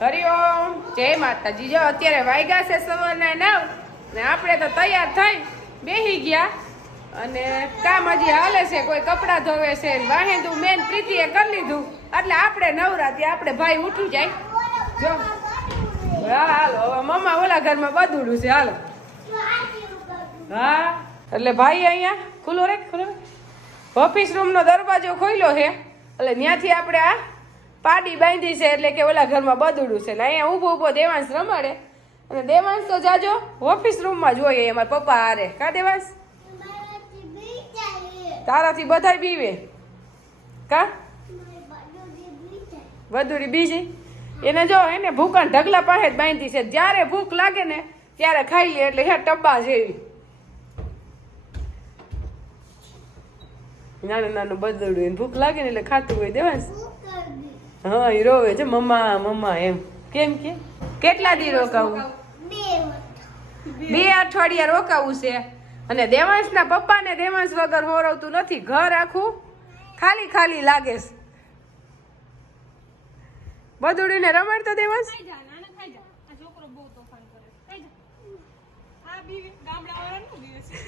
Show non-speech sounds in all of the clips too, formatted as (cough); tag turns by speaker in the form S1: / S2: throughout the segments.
S1: હરિઓમ જય માતાજી. જો અત્યારે વાગ્યા છે સવારના નવ, ને આપણે તો તૈયાર થઈ બેહી ગયા. અને કામ હજી હાલે છે, કોઈ કપડાં ધોવે છે વાહેંદું મેન પ્રીતિએ કરી લીધું. એટલે આપણે નવરા આપણે ભાઈ ઉઠી જાય. જો. હા, હાલો. હવે મમ્મા ઓલા ઘરમાં બધું છે. હાલો. હા. એટલે ભાઈ અહીંયા, ખુલ્લો રે ખુલ્લો ઓફિસ રૂમનો દરવાજો ખોલ્યો છે. એટલે ત્યાંથી આપણે આ પાડી બાંધી છે એટલે કે ઓલા ઘરમાં બદડું છે ને અહીંયા ઊભો ઊભો દેવાંશ રમાડે. અને દેવાંશ તો જાજો ઓફિસ રૂમમાં જોઈએ અમારા પપ્પા હારે. કા દેવાંશ? તારાથી બધાય બીવે. કા? બદુડી બીજી? એને જો એને ભૂકા ઢગલા પાસે જ બાંધી છે. જ્યારે ભૂખ લાગે ને ત્યારે ખાઈ લે એટલે હે ટબ્બા જેવી. નાનું નાનું એને ભૂખ લાગે ને એટલે ખાતું હોય દેવાંશ. હા એ રોવે છે મમ્મા મમ્મા એમ. કેમ કે? કેટલા દી રોકાવું? બે અઠવાડિયા રોકાવું છે. અને દેવાંશના પપ્પાને દેવાંશ વગર હોરવતું નથી. ઘર આખું ખાલી ખાલી લાગે છે. બદુડીને રમાડતો દેવાંશ?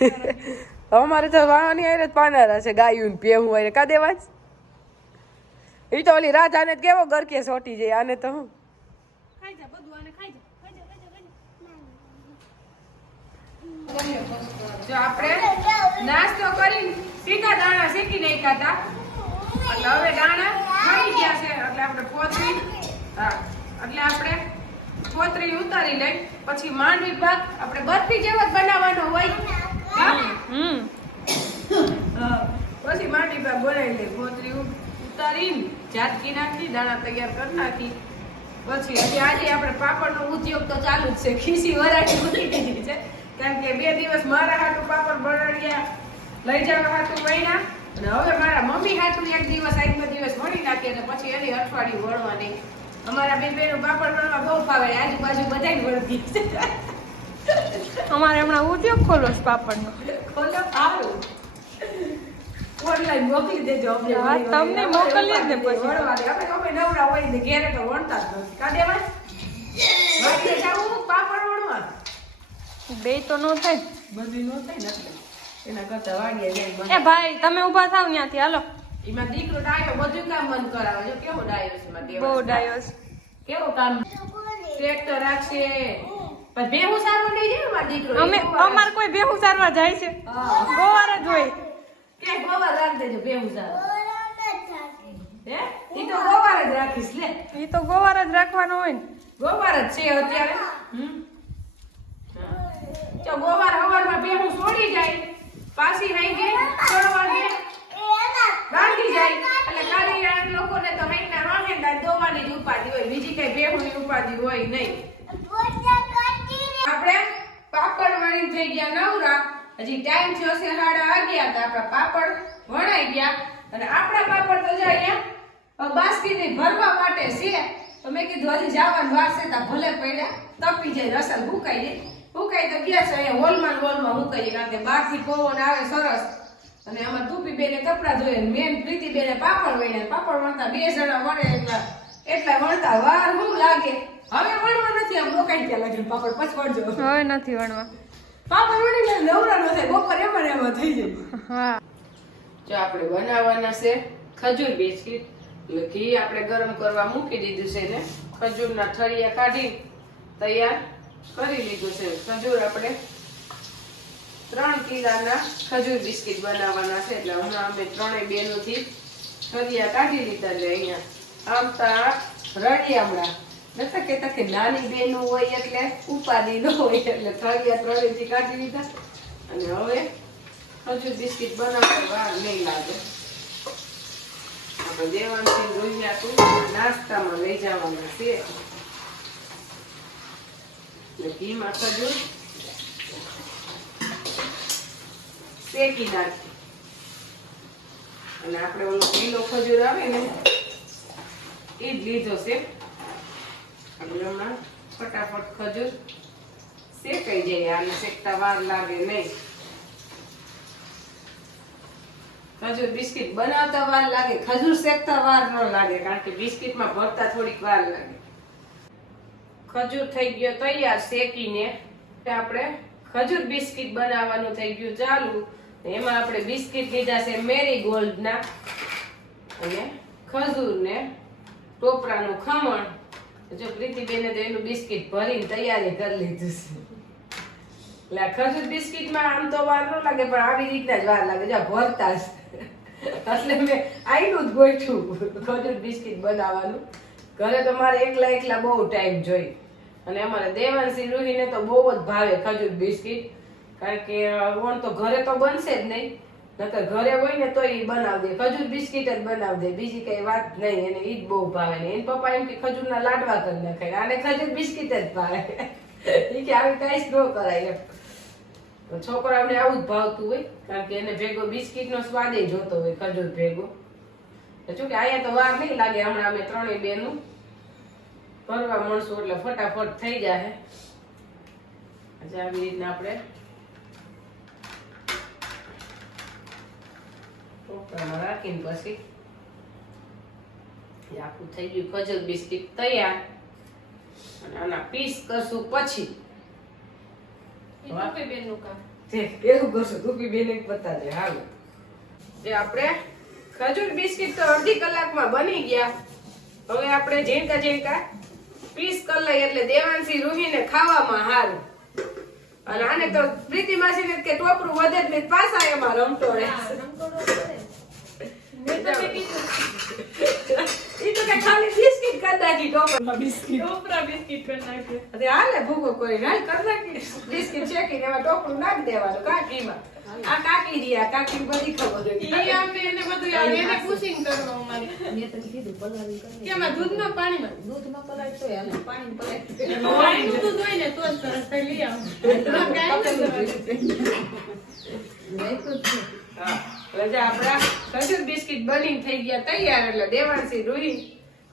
S1: (laughs) અમારે તો વાહની આરે જ પાનારા છે ગાયું ને પેહું આરે કા દેવાંશ? એ તો ઓલી રાધાને ને કેવો ગરકે સોટી જાય આને તો હું?
S2: ખાઈ જા બધું આને ખાઈ જા ખાઈ જા ખાઈ જા ખાઈ
S1: જો. આપણે નાસ્તો કરી સીધા દાણા શેકી એટલે હવે દાણા થઈ ગયા છે એટલે આપણે પોતરી હા એટલે આપણે પોતરી ઉતારી લઈ પછી માંડવી ભાગ આપણે બરફી જેવો જ બનાવવાનો હોય. હમ. પછી માંડવી ભાગ બનાવી લઈ પોતરી ઉતારી ઉતારીને ઝાટકી નાખી દાણા તૈયાર કરી નાખી. પછી હજી આજે આપણે પાપડનો ઉદ્યોગ તો ચાલુ જ છે. ખીસી વરાટી મૂકી દીધી છે. કારણ કે બે દિવસ મારા હાટું પાપડ બનાવ્યા લઈ જવા હાટું મહિના અને હવે મારા મમ્મી હાટું એક દિવસ આજનો દિવસ વણી નાખી અને પછી એની અઠવાડિયું વળવાની. અમારા બે બેનું પાપડ વણવા બહુ ફાવે. આજુબાજુ બધાય વળતી છે.
S2: અમારે હમણાં ઉદ્યોગ ખોલો છે પાપડનો.
S1: ખોલો સારું. ઓનલાઈન મોકલી દેજો અમને
S2: હા, તમને
S1: મોકલી
S2: પછી.
S1: દે. નવરા હોય ને ઘેરે તો વણતા જ નથી. કા દેવાય? વાડીએ જાવું, પાપડ વણવા.
S2: બે તો નો થાય.
S1: બધું નો થાય ને. એના કરતા વાડીએ
S2: એ ભાઈ તમે ઊભા થાવ ત્યાંથી હાલો.
S1: એમાં દીકરો ડાયો બધું કામ બંધ કરાવે. જો કેવો ડાયો છે.
S2: બહુ ડાયો છે.
S1: કેવું કામ? ટ્રેક્ટર રાખશે. પણ ભેહું સારું લઈ જાય મારો દીકરો
S2: અમે અમાર કોઈ ભેહું સારવા જાય છે. ગોવાર જ હોય.
S1: કે ગોવાર રાખ દેજો હે? ઈ તો ગોવાર જ રાખીશ લે.
S2: ઈ તો ગોવાર જ રાખવાનો હોય ને.
S1: ગોવાર જ છે અત્યારે. હમ. જો ગોવાર હવારમાં ભેહું છોડી જાય પાછી રહી ગઈ છ. વાગે બાંધી જાય. એટલે ખાલી આ લોકોને તો મહિના વાહેંદા દોવાની જ ઉપાધિ હોય. બીજી કઈ ભેહુંની ઉપાધિ હોય નહીં. આપણે પાપડ વાળી થઈ ગયા નવરા. હજી ટાઈમ થયો છે સાડા અગિયાર તો આપણા પાપડ વણાઈ ગયા. અને આપણા પાપડ તો જાય બાસ્કેટની ભરવા માટે છે. તો મેં કીધું, હજી જવાનું વાર છે ભલે પડ્યા તપી જાય રસલ ભૂકાઈ જાય. ભૂકાઈ તો ગયા છે, અહીંયા હોલમાં હોલમાં મૂકાઈ કારણ કે બહારથી પવન આવે સરસ. અને આમાં તુપી બેને કપડાં જોઈએ મેન પ્રીતિ બેને પાપડ વણ્યા પાપડ વણતા બે જણા વણે એટલા એટલા વણતા. વાર હું લાગે. હવે વણવા નથી આમ રોકાઈ ગયા લાગે પાપડ પછી વળજો
S2: હવે નથી વણવા.
S1: પાપડ વણી નવરા ન થાય બપોર એમાં ને એમાં થઈ જાય.
S2: હા.
S1: જો આપણે બનાવવાના છે ખજૂર બિસ્કિટ એટલે ઘી આપણે ગરમ કરવા મૂકી દીધું છે ને ખજૂરના ઠળિયા કાઢી તૈયાર કરી લીધું છે. ખજૂર આપણે ત્રણ કિલાના ખજૂર બિસ્કિટ બનાવવાના છે એટલે હમણાં અમે ત્રણેય બેનોથી ઠળિયા કાઢી લીધા છે અહીંયા. આમ તો આ રળિયામણા નતા કહેતા કે નાની બેનું હોય એટલે ઉપાધિ ન હોય એટલે ઠળિયા ત્રણેથી કાઢી લીધા અને હવે હજુ બિસ્કિટ બનાવવા નહીં લાગે. આપણે દેવાંશી રોહિયા તું નાસ્તામાં લઈ જવાના છે. એટલે ઘીમાં ખજૂર શેકી નાખી. અને આપણે ઓલો લીલો ખજૂર આવે ને એ જ લીધો છે. હમણાં ફટાફટ ખજૂર શેકાઈ જાય, આને શેકતા વાર લાગે નહીં. ખજૂર બિસ્કિટ બનાવતા વાર લાગે, ખજૂર શેકતા વાર ન લાગે, કારણ કે બિસ્કિટમાં ભરતા થોડીક વાર લાગે. ખજૂર થઈ ગયો તૈયાર, શેકીને આપણે ખજૂર બિસ્કિટ બનાવવાનું થઈ ગયું ચાલુ. એમાં આપણે બિસ્કિટ લીધા છે મેરી ગોલ્ડના અને ખજૂર ને ટોપરાનું ખમણ જો પ્રીતિબેને તો એનું બિસ્કિટ ભરીને તૈયારી કરી લીધું છે. એટલે ખજૂર બિસ્કિટમાં આમ તો વાર ન લાગે, પણ આવી રીતના જ વાર લાગે. જો ભરતા એટલે મેં આઈનું જ ગોઠવું ખજૂર બિસ્કિટ બનાવવાનું. ઘરે તો મારે એકલા એકલા બહુ ટાઈમ જોઈ. અને અમારે દેવાંશી રૂહીને તો બહુ જ ભાવે ખજૂર બિસ્કિટ. કારણ કે ઓણ તો ઘરે તો બનશે જ નહીં. નકર ઘરે હોય ને તો એ બનાવી દે, ખજૂર બિસ્કિટ જ બનાવી દે, બીજી કઈ વાત નહીં, એને ઈ જ બહુ ભાવે ને, એને પપ્પા એમ કે ખજૂરના લાડવા કરી નાખે, આને ખજૂર બિસ્કિટ જ ભાવે. ઈ કે આવી કઈ જ ન કરાય એમ. છોકરાઓને આવું જ ભાવતું હોય, કારણ કે એને ભેગો બિસ્કિટનો સ્વાદ એ જોતો હોય, ખજૂર ભેગો. જો કે અહીંયા તો વાર નહીં લાગે, હમણાં અમે ત્રણેય બેનું કરવા મળશું એટલે ફટાફટ થઈ જાય આજે આવી રીતના આપણે ટોપરામાં રાખીને પછી આખું થઈ ગયું. ખજલ બિસ્કિટ તૈયાર. અને આના પીસ કરશું પછી.
S2: ટોપી બેનનું કામ.
S1: તે કેવું કરશું તું બેન એક બતાજે હાલો. જે આપણે ખજૂર બિસ્કિટ તો અડધી કલાકમાં બની ગયા. હવે આપણે ઝીણકા ઝીણકા પીસ કરી લઈએ એટલે દેવાંશી રૂહીને ખાવામાં હારું. અને આને તો પ્રીતિ માસીને કે ટોપરું વધે જ નહીં પાછા એમાં રમતો રહે.
S2: હા, રંગોળો પાણી તો.
S1: તો
S2: આમ ને
S3: તોય હાલે. પાણી પલાળી
S2: દૂધ હોય ને તો જ સરસ. લઈ આવો.
S1: એટલે આપણા ખજૂર બિસ્કિટ બની થઈ ગયા તૈયાર એટલે દેવાંશી રૂહી.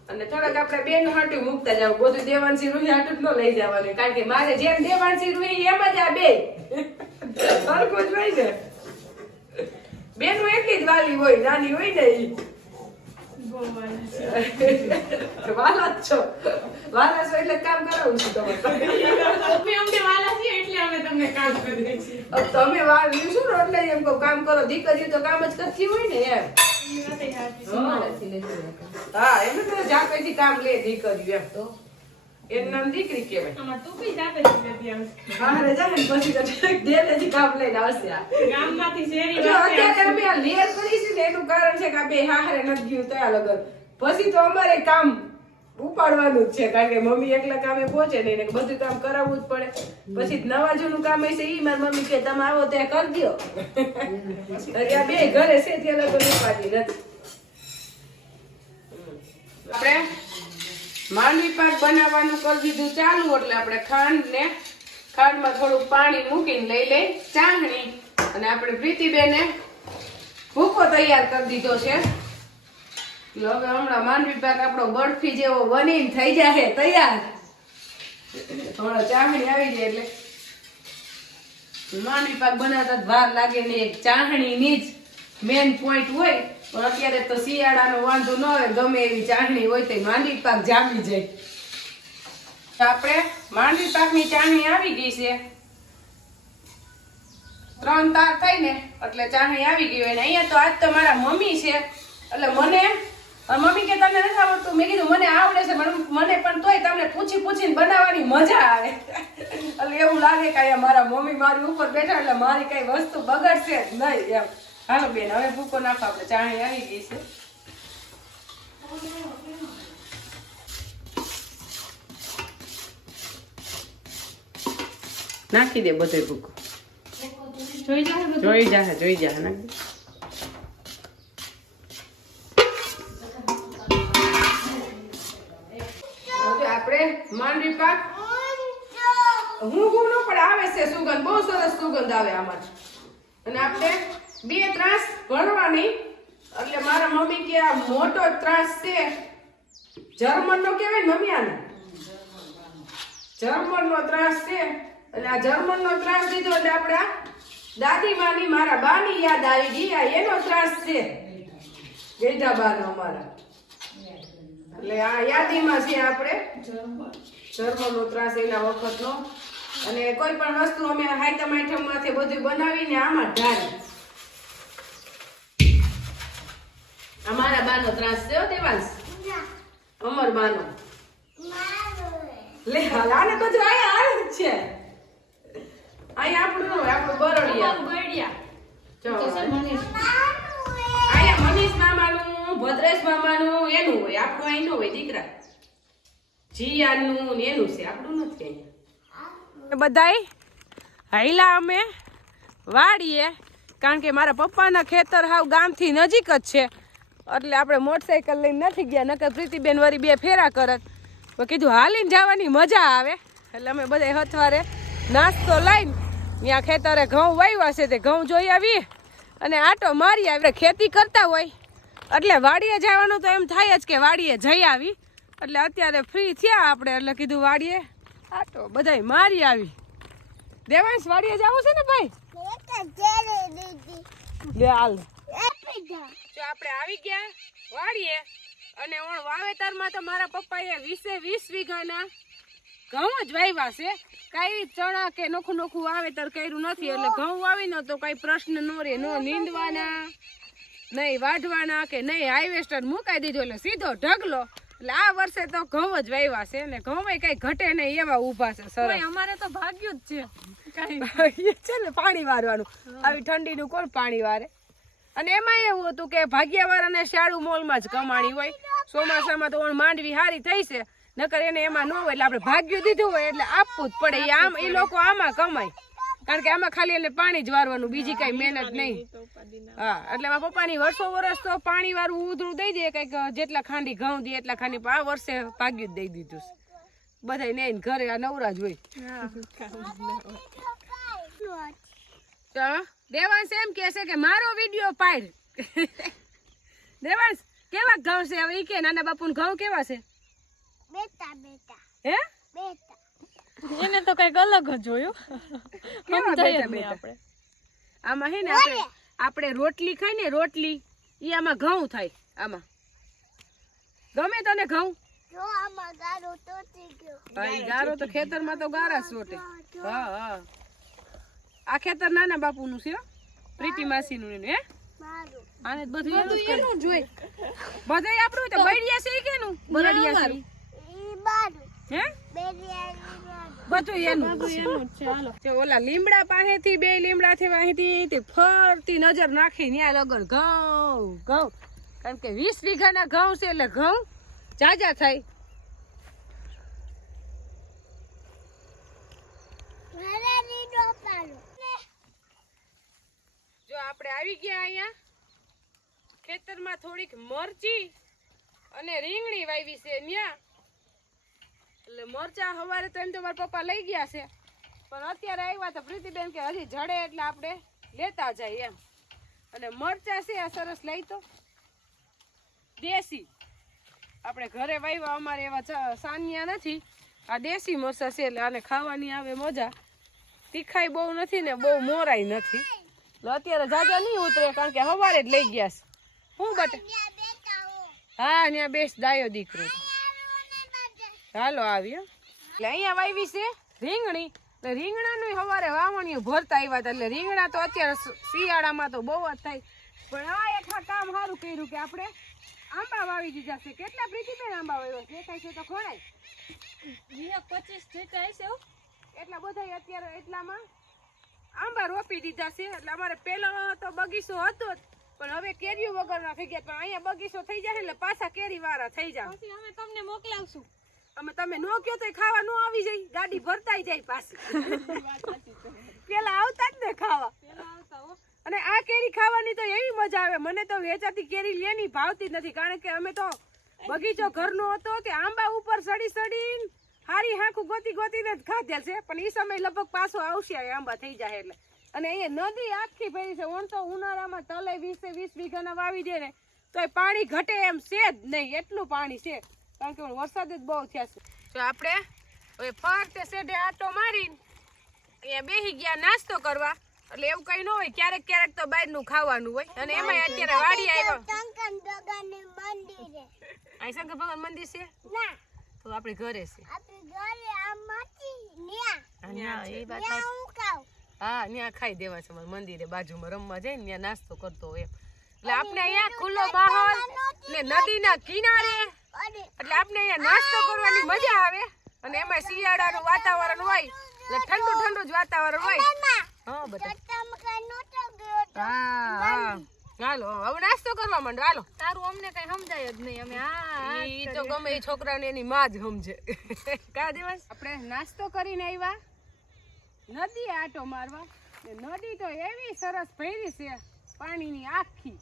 S1: અને થોડાક આપણે બેન હાટું મૂકતા જાવ બધું દેવાંશી રૂહી હાટું જ ન લઈ જવાનું કારણ કે મારે જેમ દેવાંશી રૂહી એમ જ આ બે. સરખું જ હોય ને. બેનું એટલી જ વાલી હોય નાની હોય ને ઈ.
S2: વાલા
S1: જ છો. વાલા છો એટલે કામ કરાવું છું તમારે
S2: અમે અમને વાલા છીએ એટલે અમે તમને કામ
S1: તમે વાલી લીશું ને એટલે એમ કહું કામ કરો દીકરી તો કામ જ કરતી હોય ને એમ. હા. એમ તો જાતેથી કામ લે દીકરી એમ
S3: તો.
S1: એનું નામ દીકરી કહેવાય.
S2: તું જાતે જ લેતી આવશે.
S1: ને પછી તો કામ લઈને આવશે આ.
S2: ગામમાંથી શેરી
S1: અત્યારે અમે આ લેર કરી છે ને એનું કારણ છે કે આ બે હારે નથી ગયું તયા લગન. પછી તો અમારે કામ ઉપાડવાનું જ છે કારણ કે મમ્મી એકલા કામે પહોંચે ને એને બધું કામ કરાવવું જ પડે. પછી નવા જૂનું કામ હશે ઈ મારી મમ્મી કે તમે આવો ત્યાં કરી દો આ બે ઘરે છે ત્યાં લગન ઉપાડી નથી. આપણે માંડવી પાક બનાવવાનું કરી દીધું ચાલુ એટલે આપણે ખાંડ ને ખાંડમાં થોડું પાણી મૂકીને લઈ લઈ ચાહણી અને આપણે પ્રીતિબેને ભૂકો તૈયાર કરી દીધો છે. એટલે પાક આપણો જાય અત્યારે તો શિયાળાનો વાંધો ન હોય ગમે એવી ચાહણી હોય તો માંડવી પાક જામી જાય. આપણે માંડવી પાકની ચાહણી આવી ગઈ છે. ત્રણ તાર થઈ ને, એટલે ચાહણી આવી ગઈ હોય. ને અહીંયા તો આજ તો મારા મમ્મી છે. એટલે મને મમ્મી કે તમને નથી આવડતું? મેં કીધું મને આવડે છે મને પણ તોય તમને પૂછી પૂછીને બનાવવાની મજા આવે. એટલે એવું લાગે કે અહીંયા મારા મમ્મી મારી ઉપર બેઠા એટલે મારી કઈ વસ્તુ બગડશે જ નહીં એમ. હાલો બેન હવે ભૂકો નાખો આપણે. ચાણી આવી ગઈ છે. નાખી દે બધો ભૂકો.
S2: જોઈ બધું?
S1: જોઈ જાહે જોઈ જાહે. નાખી સુગંધ આવે આમાં અને આપણે બે ત્રાસ ભરવાની એટલે મારા મમ્મી કે આ મોટો ત્રાસ છે જર્મન નો કહેવાય ને મમ્મી આને? જર્મન નો ત્રાસ છે, અને આ જર્મન નો ત્રાસ દીધો એટલે આપણા દાદી માની મારા બાની યાદ આવી ગઈ, આ એનો ત્રાસ છે. ગેઢા બાનો અમારા. એટલે આ યાદીમાં છે આપણે જર્મનનો ત્રાસ એના વખતનો. અને કોઈ પણ વસ્તુ અમે હાઈતમ આઈટમમાંથી બધું બનાવીને આમાં ઢાળી. અમારા બાનો ત્રાસ થયો દેવાંશ? અમર બાનો. લે હાલ આને બધું આયા આવે જ છે. આય આપણું આપણું બરડિયા જો અહીંયા મનીષ મામાનું ભદ્રેશ મામાનું એનું હોય આપણું અહીં ન હોય દીકરા. જીયાનું ને એનું છે આપણું નથી અહીંયા. બધાય હાઈલા અમે વાડીએ. કારણ કે મારા પપ્પાના ખેતર હાવ ગામથી નજીક જ છે. એટલે આપણે મોટરસાઇકલ લઈને નથી ગયા, નકર પ્રીતિબેન વરી બે ફેરા કરત પણ કીધું, હાલીને જવાની મજા આવે. એટલે અમે બધા હથવારે નાસ્તો લઈને ત્યાં ખેતરે ઘઉં વાવ્યા છે તે ઘઉં જોઈ આવીએ અને આટો મારી આવી. ખેતી કરતા હોય. એટલે વાડીએ જવાનું તો એમ થાય જ કે વાડીએ જઈ આવી. એટલે અત્યારે ફ્રી થયા આપણે. એટલે કીધું, વાડીએ આટો બધાય મારી આવી. દેવાંશ, વાડીએ જવું છે ને ભાઈ? લે જો આપણે આવી ગયા વાડીએ અને ઓણ વાવેતરમાં તો મારા પપ્પાએ વીસે વીસ વીઘાના ઘઉં જ વાવ્યા છે. કાંઈ ચણા કે નોખું નોખું વાવેતર કર્યું નથી એટલે ઘઉં વાવીને તો કઈ પ્રશ્ન ન રહે, નો નીંદવાના, નહીં વાઢવાના કે નહીં હાઈવેસ્ટર મુકાઈ દીધો એટલે સીધો ઢગલો. એટલે આ વર્ષે તો ઘઉં જ વાવ્યા છે ને ઘઉં કઈ ઘટે નહીં એવા ઊભા છે સરસ.
S2: અમારે તો ભાગ્યું જ છે.
S1: છે ને પાણી વારવાનું. આવી ઠંડીનું કોણ પાણી વારે? અને એમાં એવું હતું કે ભાગ્યવાળાને શાળુ મોલમાં જ કમાણી હોય. ચોમાસામાં તો ઓણ માંડવી હારી થઈ છે. નકર એને એમાં ન હોય એટલે આપણે ભાગ્યું દીધું હોય એટલે આપવું જ પડે. આમ એ લોકો આમાં કમાય. કારણ કે આમાં ખાલી એટલે પાણી જ વારવાનું બીજી કઈ મહેનત નહીં. હા એટલે મારા પપ્પાની વર્ષો વર્ષ તો પાણી વાળું ઉધરું દઈ દે કંઈક જેટલા ખાંડી ઘઉં દે એટલા ખાંડી આ વર્ષે ભાગ્યું જ દઈ દીધું બધા બધાય ને ઘરે આ નવરા જ હોય. દેવાંશ એમ કે છે કે મારો વીડિયો પાડ. દેવાંશ કેવા ઘઉં છે? હવે ઈ કે નાના બાપુ ઘઉં કેવા છે? હે?
S2: એને તો કંઈક અલગ જ જોયું (laughs)
S1: કેવા
S2: સમજાય જ નહીં
S1: બેટા આમાં હે ને આપણે આપણે રોટલી ખાઈ ને રોટલી ઈ આમાં ઘઉં થાય આમાં. ગમે તને ઘઉં? ગારો તો ખેતરમાં તો ગારા જ રોટે હા હા. આ ખેતર નાના બાપુનું છે પ્રીતિ માસીનું એનું, હે? આને બધું એનું
S2: જોઈ
S1: બધાય આપણું તો બળિયા છે કે કેનું બરડિયા છે. ઈ. હે? બધું એનું
S2: એનું છે હાલો.
S1: જો ઓલા લીમડા પાસેથી બે લીમડા થી તે ફરતી નજર નાખી ન્યા લગન ઘઉં ઘઉં. કારણ કે વીસ વીઘાના ઘઉં છે એટલે ઘઉં જાજા થાય. જો આપણે આવી ગયા અહીંયા. ખેતરમાં થોડીક મરચી અને રીંગણી વાવી છે ન્યા. એટલે મરચા હવારે તો એમ તો મારા પપ્પા લઈ ગયા છે. પણ અત્યારે આવ્યા તો પ્રીતિબેન કે હજી જડે એટલે આપણે લેતા જાય એમ. અને મરચા છે આ સરસ લઈ તો. દેશી. આપણે ઘરે વાવ્યા અમારે એવા સાનિયા નથી. આ દેશી મરચા છે એટલે આને ખાવાની આવે મજા. તીખાઈ બહુ નથી ને બહુ મોરાઈ નથી. એટલે અત્યારે જાજા નહીં ઉતરે કારણ કે હવારે જ લઈ ગયા છે. હું બટ હા ત્યાં બેસ ડાયો દીકરો. તો. હાલો આવી એટલે અહીંયા વાવી છે? રીંગણી? એટલે રીંગણાનું સવારે વાવણીઓ ભરતા આવ્યા હતા. એટલે રીંગણા તો અત્યારે શિયાળામાં તો બહુ જ થાય. પણ આ એક કામ સારું કર્યું કે આપણે આંબા વાવી દીધા છે. કેટલા પ્રીતિબેન આંબા વાવ્યા? છે દેખાય છે તો ખણાય
S2: વીસ પચીસ જેટલા હશે
S1: એટલા બધા અત્યારે એટલામાં આંબા રોપી દીધા છે. એટલે અમારે પેલા તો બગીચો હતો જ. પણ હવે કેરીઓ વગરના થઈ ગયા. પણ અહીંયા બગીચો થઈ જાય એટલે પાછા કેરી વાળા થઈ જાય.
S2: પછી અમે તમને મોકલાવશું.
S1: અમે તમે નો કયો તો ખાવા નો આવી જાય. ગાડી ભરતાઈ જાય પાછી. પેલા આવતા જ ને ખાવા. અને આ કેરી ખાવાની તો એવી મજા આવે. મને તો વેચાતી કેરી લેની ભાવતી જ નથી. કારણ કે અમે તો બગીચો ઘરનો હતો તે આંબા ઉપર સડી સડીને હારી હાંકું ગોતી ગોતીને જ ખાધેલ છે. પણ એ સમય લગભગ પાછો આવશે આંબા થઈ જાય એટલે. અને અહીંયા નદી આખી ભરી છે. ઓન તો ઉનાળામાં તલે વીસે વીસ વીઘાના વાવી દે ને તો પાણી ઘટે એમ છે જ નહીં. એટલું પાણી છે. કારણ કે વરસાદ જ બહુ થયા છે. તો આપણે હવે ફરતે શેઢે આટો મારીને અહીંયા બેસી ગયા નાસ્તો કરવા. એટલે એવું કઈ ન હોય ક્યારેક ક્યારેક તો બહારનું ખાવાનું હોય. અને એમાં અત્યારે વાડી આવ્યો.
S4: શંકર મંદિર.
S1: અહીં શંકર ભગવાન મંદિર છે?
S4: ના.
S1: તો આપણે ઘરે છે.
S4: આપણે ઘરે આ માટી ન્યા.
S1: હા, એ વાત
S4: ન્યા. હું
S1: ખાઈ દેવા છે મારા મંદિરે. બાજુમાં રમવા જાય ન્યા ત્યાં નાસ્તો કરતો હોય એમ. એટલે આપણે અહીંયા ખુલ્લો માહોલ ને નદીના કિનારે એટલે આપણે અહીંયા નાસ્તો કરવાની મજા આવે. અને એમાં શિયાળાનું વાતાવરણ હોય એટલે ઠંડુ ઠંડુ જ વાતાવરણ હોય. હા બધા. હા હાલો હવે નાસ્તો કરવા માંડો. હાલો.
S2: તારું અમને કઈ સમજાય જ નહીં. અમે હા
S1: ઈ તો ગમે એ છોકરાને એની માં જ સમજે. (laughs) કા દિવસ? આપણે નાસ્તો કરીને આવ્યા નદી આટો મારવા. નદી તો એવી સરસ ભરી છે પાણીની આખી.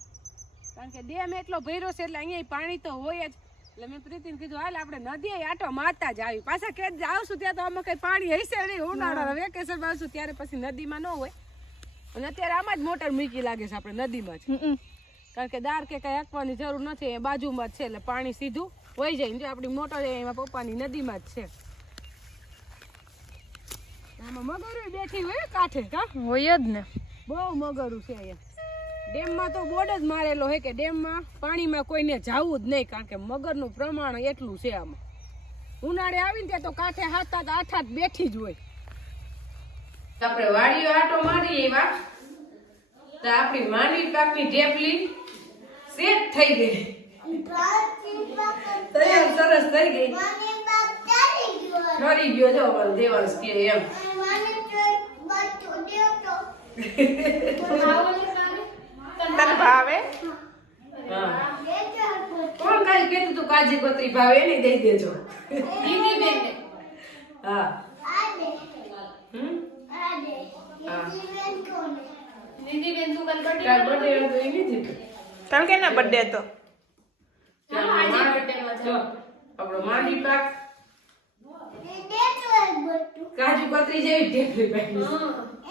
S1: કારણ કે ડેમ એટલો ભર્યો છે એટલે અહીંયા પાણી તો હોય જ. એટલે મેં પ્રીતિને કીધું હાલ આપણે નદીએ આટો મારતા જ આવી પાછા કે આવશું ત્યાં તો આમાં કઈ પાણી હશે નહીં. ઉનાળા વેકેશન આવશું ત્યારે પછી નદીમાં ન હોય. અને અત્યારે આમાં જ મોટર મૂકી લાગે છે આપણે નદીમાં જ. કારણ કે દાર કે કઈ આપવાની જરૂર નથી. એ બાજુમાં જ છે એટલે પાણી સીધું વહી જાય. ને જો આપણી મોટર એમાં પપ્પાની નદીમાં જ છે. આમાં મગરું બેઠી હોય કાંઠે કા?
S2: હોય જ ને.
S1: બહુ મગરું છે અહીંયા. ડેમમાં તો બોર્ડ જ મારેલો હે કે ડેમમાં પાણીમાં કોઈને જાવું જ નહીં કારણ કે મગરનું પ્રમાણ એટલું છે આમાં. ઉનાળે આવીને ત્યાં તો કાંઠે હાથ હાથ આઠ હાથ બેઠી જ હોય. આપણે વાડીઓ આટો મારી એવા. તો આપણી માંડવી પાકની ઢેપલી સેટ થઈ ગઈ. તૈયાર સરસ થઈ ગઈ.
S4: મને ગયો
S1: જો પણ દેવાંશ કે એમ. (laughs)
S2: તને ભાવે?
S1: કોણ કાંઈ કેતું તું કાજી કતરી ભાવે? એને દઈ દેજો. હમ?
S4: આડે
S1: હા. કાલ
S2: બર્થડે હતો
S1: જો આપણો માંડી પાક. કાજુ કતરી જેવી ઢેફલી પાકી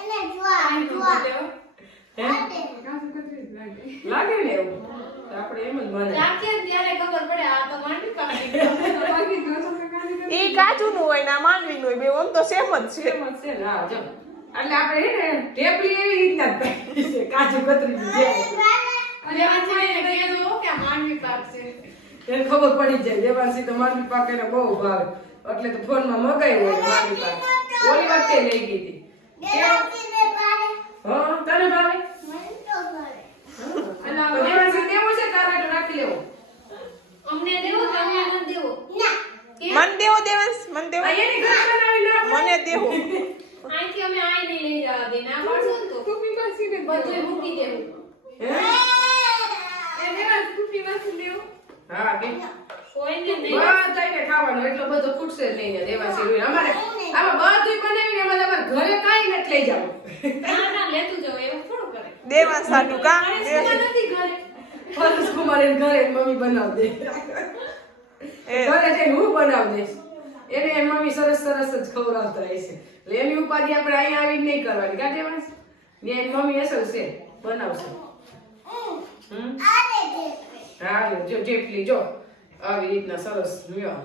S4: એને જોવા જોવા
S1: હે.
S4: આડે
S1: લાગે ને એવું? આપણે એમ જ બને (laughs)
S2: એ કાચું નું હોય ના માંડવી નું હોય બે ઓમ તો સેમ જ છે.
S1: સેમ જ છે ને હા જો. એટલે આપણે હે ને ટેપલી એવી રીતના જ પાકી છે કાજુ કતરી એને ખબર પડી જાય દેવાસી તો માંડવી પાક એને બહુ ભાવે. એટલે તો ફોનમાં મગાઈ હોય માંડવી પાક. ઓલી વખતે લઈ ગઈ હતી. તને ભાવે.
S4: મને તો
S1: દેવાંશી દેવો
S4: ના
S2: મન દેવો દેવાંશ મન દેવો.
S1: આ એની ઘરે બનાવી ના
S2: મને દેવો.
S1: હે. હા? કે બધાયને ખાવાનું એટલો બધો ખૂટશે જ ને દેવાંશી રોય. અમારે આમાં બધુંય બનાવીને એમાં ઘરે કાઈ નથી લઈ જવું.
S2: દેવાંશ સાટું કા?
S1: પરેશ કુમાર એને ઘરે મમ્મી બનાવી દે.
S2: એ.
S1: ઘરે જઈને હું બનાવી દઈશ? એને એની મમ્મી સરસ સરસ જ ખવડાવતા છે. એટલે એની ઉપાધિ આપણે અહીંયા આવી નહીં કરવાની. કા દેવાંશ? ને એની મમ્મી હશે છે. બનાવશે. હા જો જેટલી જો. આવી રીતના સરસ લ્યો.